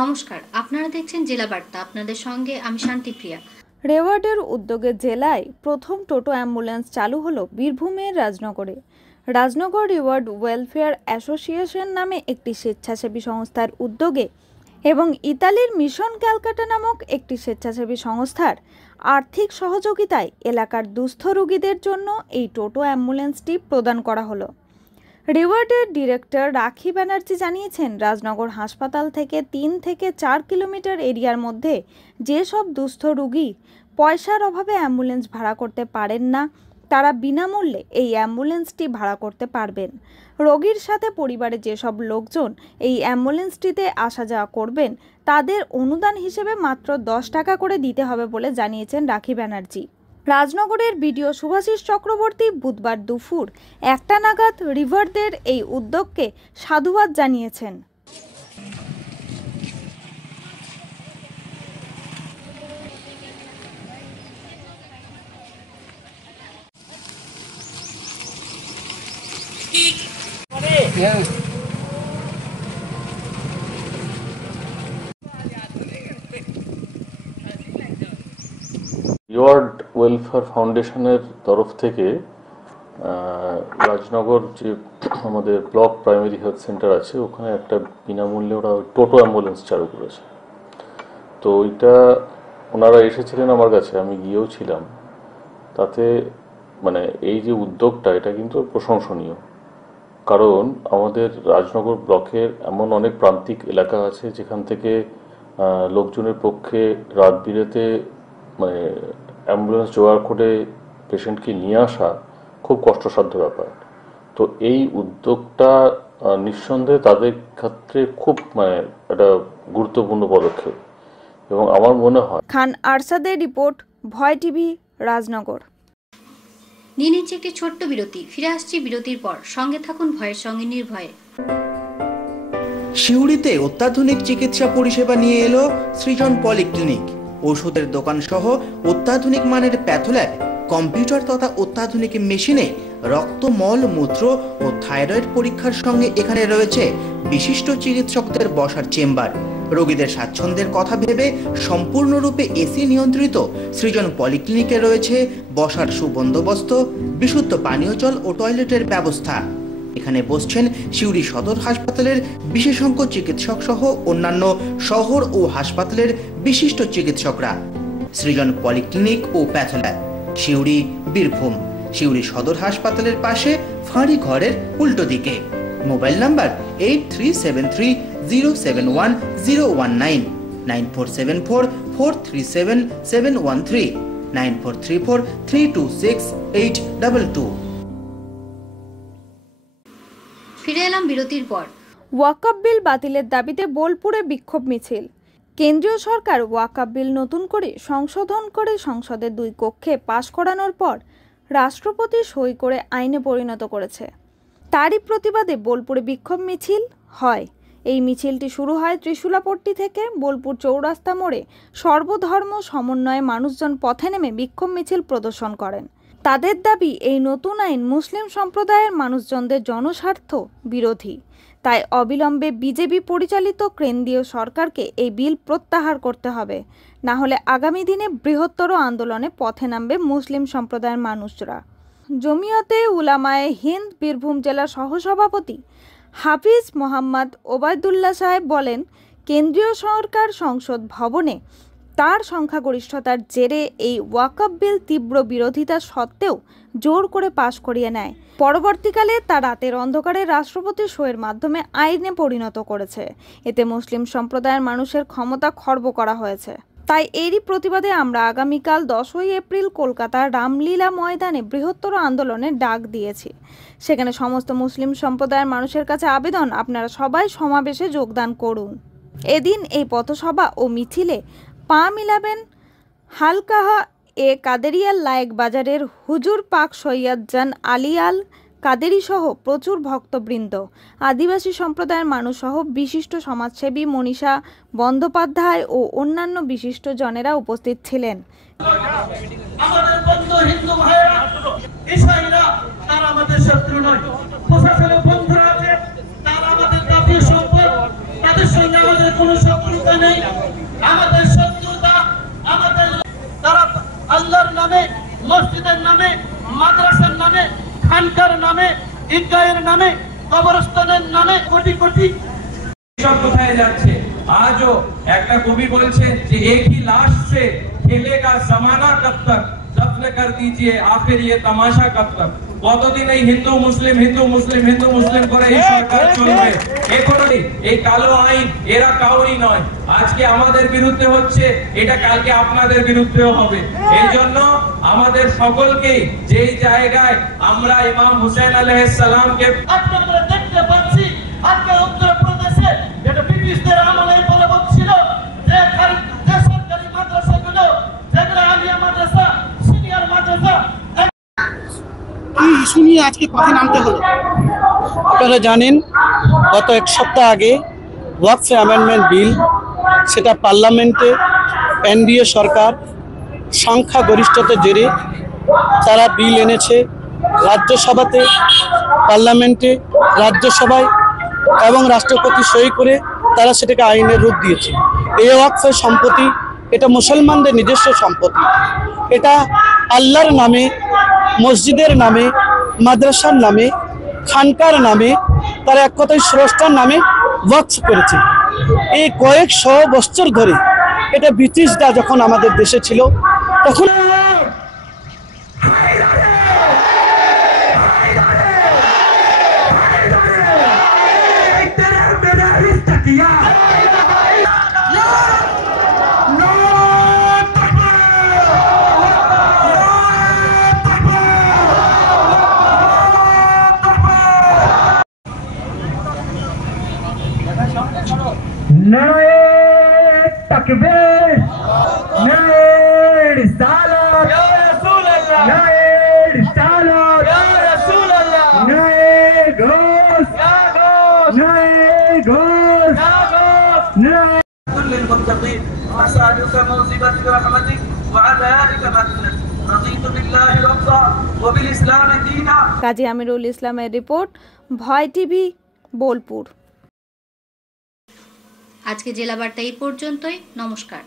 নমস্কার, আপনারা দেখছেন জেলা বার্তা। আপনাদের সঙ্গে আমি শান্তিপ্রিয়া। রেওয়ার্ডের উদ্যোগে জেলায় প্রথম টোটো অ্যাম্বুলেন্স চালু হলো বীরভূমের রাজনগরে। রাজনগর রেওয়ার্ড ওয়েলফেয়ার অ্যাসোসিয়েশন নামে একটি স্বেচ্ছাসেবী সংস্থার উদ্যোগে এবং ইতালির মিশন ক্যালকাটা নামক একটি স্বেচ্ছাসেবী সংস্থার আর্থিক সহযোগিতায় এলাকার দুস্থ রোগীদের জন্য এই টোটো অ্যাম্বুলেন্সটি প্রদান করা হলো। রেওয়ার্ডের ডিরেক্টর রাখি ব্যানার্জি জানিয়েছেন, রাজনগর হাসপাতাল থেকে 3 থেকে 4 কিলোমিটার এরিয়ার মধ্যে যেসব দুস্থ রোগী পয়সার অভাবে অ্যাম্বুলেন্স ভাড়া করতে পারেন না, তারা বিনামূল্যে এই অ্যাম্বুলেন্সটি ভাড়া করতে পারবেন। রোগীর সাথে পরিবারের যেসব লোকজন এই অ্যাম্বুলেন্সটিতে আসা যাওয়া করবেন, তাদের অনুদান হিসেবে মাত্র 10 টাকা করে দিতে হবে বলে জানিয়েছেন রাখি ব্যানার্জি। রাজনগরের বিডিও শুভাশিস চক্রবর্তী বুধবার দুপুর 1টা নাগাদ রিভারদের এই উদ্যোগকে সাধুবাদ জানিয়েছেন। রেওয়ার্ড ওয়েলফেয়ার ফাউন্ডেশনের তরফ থেকে রাজনগর যে আমাদের ব্লক প্রাইমারি হেলথ সেন্টার আছে, ওখানে একটা বিনামূল্যে ওরা টোটো অ্যাম্বুলেন্স চালু করেছে। তো ওইটা ওনারা এসেছিলেন আমার কাছে, আমি গিয়েও ছিলাম। তাতে মানে এই যে উদ্যোগটা, এটা কিন্তু প্রশংসনীয়। কারণ আমাদের রাজনগর ব্লকের এমন অনেক প্রান্তিক এলাকা আছে যেখান থেকে লোকজনের পক্ষে রাত বিরেতে মানে অ্যাম্বুলেন্স জোগাড় করে পেশেন্টকে নিয়ে আসা খুব কষ্টসাধ্য ব্যাপার। তো এই উদ্যোগটা নিঃসন্দেহে তাদের ক্ষেত্রে খুব মানে একটা গুরুত্বপূর্ণ পদক্ষেপ এবং আমার মনে হয়। খান আরশাদের রিপোর্ট, ভয় টিভি, রাজনগর। নিয়ে নিচ্ছে একটি ছোট্ট বিরতি। ফিরে আসছি বিরতির পর। সঙ্গে থাকুন ভয়ের সঙ্গে নির্ভয়ে। সিউড়িতে অত্যাধুনিক চিকিৎসা পরিষেবা নিয়ে এলো সৃজন পলিক্লিনিক। ওষুধের দোকান সহ অত্যাধুনিক মানের প্যাথোল্যাব, কম্পিউটার তথা অত্যাধুনিক মেশিনে রক্ত, মল, মূত্র ও থাইরয়েড পরীক্ষার সঙ্গে এখানে রয়েছে বিশিষ্ট চিকিৎসকদের বসার চেম্বার। রোগীদের স্বাচ্ছন্দ্যের কথা ভেবে সম্পূর্ণরূপে এসি নিয়ন্ত্রিত সৃজন পলিক্লিনিকে রয়েছে বসার সুবন্দোবস্ত, বিশুদ্ধ পানীয় জল ও টয়লেটের ব্যবস্থা। এখানে বসছেন সিউড়ি সদর হাসপাতালের বিশেষজ্ঞ চিকিৎসক সহ অন্যান্য শহর ও হাসপাতালের বিশিষ্ট চিকিৎসকরা। সৃজন পলিক্লিনিক ও প্যাথোল্যাব, সিউড়ি, বীরভূম। সিউড়ি সদর হাসপাতালের পাশে ফাঁড়ি ঘরের উল্টো দিকে। Mobile number 8373071019, 9474437713, 9434326822। ফিরে এলাম বিরতির পর। ওয়াকফ বিল বাতিলের দাবিতে বোলপুরে বিক্ষোভ মিছিল। কেন্দ্রীয় সরকার ওয়াকফ বিল নতুন করে সংশোধন করে সংসদের 2 কক্ষে পাশ করানোর পর রাষ্ট্রপতি সই করে আইনে পরিণত করেছে। তারই প্রতিবাদে বোলপুরে বিক্ষোভ মিছিল হয়। এই মিছিলটি শুরু হয় ত্রিশুলাপট্টি থেকে। বোলপুর চৌরাস্তা মোড়ে সর্বধর্ম সমন্বয়ে মানুষজন পথে নেমে বিক্ষোভ মিছিল প্রদর্শন করেন। তাদের দাবি, এই নতুন আইন মুসলিম সম্প্রদায়ের মানুষজনদের জনস্বার্থ বিরোধী। তাই অবিলম্বে বিজেপি পরিচালিত কেন্দ্রীয় সরকারকে এই বিল প্রত্যাহার করতে হবে, না হলে আগামী দিনে বৃহত্তর আন্দোলনে পথে নামবে মুসলিম সম্প্রদায়ের মানুষরা। জমিয়তে উলামায়ে হিন্দ বীরভূম জেলার সহসভাপতি হাফিজ মোহাম্মদ ওবায়দুল্লাহ সাহেব বলেন, কেন্দ্রীয় সরকার সংসদ ভবনে তার সংখ্যাগরিষ্ঠতার জেরে এই ওয়াকফ বিল তীব্র বিরোধিতা সত্ত্বেও জোর করে পাশ করিয়ে নেয়। পরবর্তীকালে তা রাতের অন্ধকারে রাষ্ট্রপতির সইয়ের মাধ্যমে আইনে পরিণত করেছে। এতে মুসলিম সম্প্রদায়ের মানুষের ক্ষমতা খর্ব করা হয়েছে। তাই এরই প্রতিবাদে আমরা আগামীকাল 10ই এপ্রিল কলকাতার রামলীলা ময়দানে বৃহত্তর আন্দোলনের ডাক দিয়েছি। সেখানে সমস্ত মুসলিম সম্প্রদায়ের মানুষের কাছে আবেদন, আপনারা সবাই সমাবেশে যোগদান করুন। এদিন এই পথসভা ও মিছিলে পা মিলাবেন হালকাহা কাদেরিয়াল লায়েক বাজারের হুজুর পাক সৈয়দ জান আলী আল কাদেরি সহ প্রচুর ভক্তবৃন্দ, আদিবাসী সম্প্রদায়ের মানুষ সহ বিশিষ্ট সমাজসেবী মনীষা বন্দ্যোপাধ্যায় ও অন্যান্য বিশিষ্ট জনেরা উপস্থিত ছিলেন। আমাদের বন্ধু হিন্দু ভাইরা, ইসাইরা, তারা আমাদের শত্রু নয়। প্রশাসনের বন্ধুরা আছে, তারা আমাদের দাবি সম্পদ, তাদের সঙ্গে আমাদের কোনো শত্রুতা ব্যবস্থা নেই। আমাদের শত্রুতা, আমাদের তারা আল্লাহর নামে, মসজিদের নামে, মাদ্রাসার নামে, খানকার নামে, ঈদগাহের নামে, কবরস্থানের নামে কোটি কোটি সব কোথায় যাচ্ছে। আজও একটা কবি বলেছেন যে এক হি লাশ সে খেলেগা জমানা কব তক, দফন কর দিজিয়ে আখির ये तमाशा कब तक। কতদিন এই হিন্দু মুসলিম করে এই সরকার চলবে? এখনই এই কালো আইন এরা কাউরি নয়, আজকে আমাদের বিরুদ্ধে হচ্ছে, এটা কালকে আপনাদের বিরুদ্ধেও হবে। এই জন্য আমাদের সকলকেই যেই জায়গায় আমরা ইমাম হুসাইন আলাইহিস সালামকে আপনারা দেখতে পাচ্ছি আজকে উত্তরপ্রদেশে যেটা ব্রিটিশদের আমলে বলবৎ ছিল যে সরকারি মাদ্রাসাগুলো, যেগুলো আলিয়া মাদ্রাসা, সিনিয়র মাদ্রাসা, কি ইস্যু নিয়ে আজকে পথে নামতে হলো? আপনারা জানেন গত এক সপ্তাহ আগে ওয়াকফ অ্যামেন্ডমেন্ট বিল, সেটা পার্লামেন্টে এনডিএ সরকার সংখ্যাগরিষ্ঠতার জেরে তারা বিল এনেছে রাজ্যসভাতে, পার্লামেন্টে, রাজ্যসভায় এবং রাষ্ট্রপতি সই করে তারা সেটাকে আইনের রূপ দিয়েছে। এই ওয়াকফের সম্পত্তি এটা মুসলমানদের নিজস্ব সম্পত্তি। এটা আল্লাহর নামে, মসজিদের নামে, মাদ্রাসার নামে, খানকার নামে, তারা এক কথায় স্রষ্টার নামে ওয়াকফ করেছে। এই কয়েকশো বছর ধরে এটা ব্রিটিশরা যখন আমাদের দেশে ছিল তখন नारे तकबीर, नारे रिसालत, या रसूल अल्लाह, नारे रिसालत, या रसूल अल्लाह, नारे गौस, या गौस, नारे गौस, या गौस, नारे للمتقين أسألك موجبات رحمتك وعذابك مغفرتك رضيت بالله ربا وبالإسلام دينا। কাজী আমিরুল ইসলামের রিপোর্ট, ভয় টিভি, বোলপুর। আজকে জেলা বার্তা এই পর্যন্তই। নমস্কার।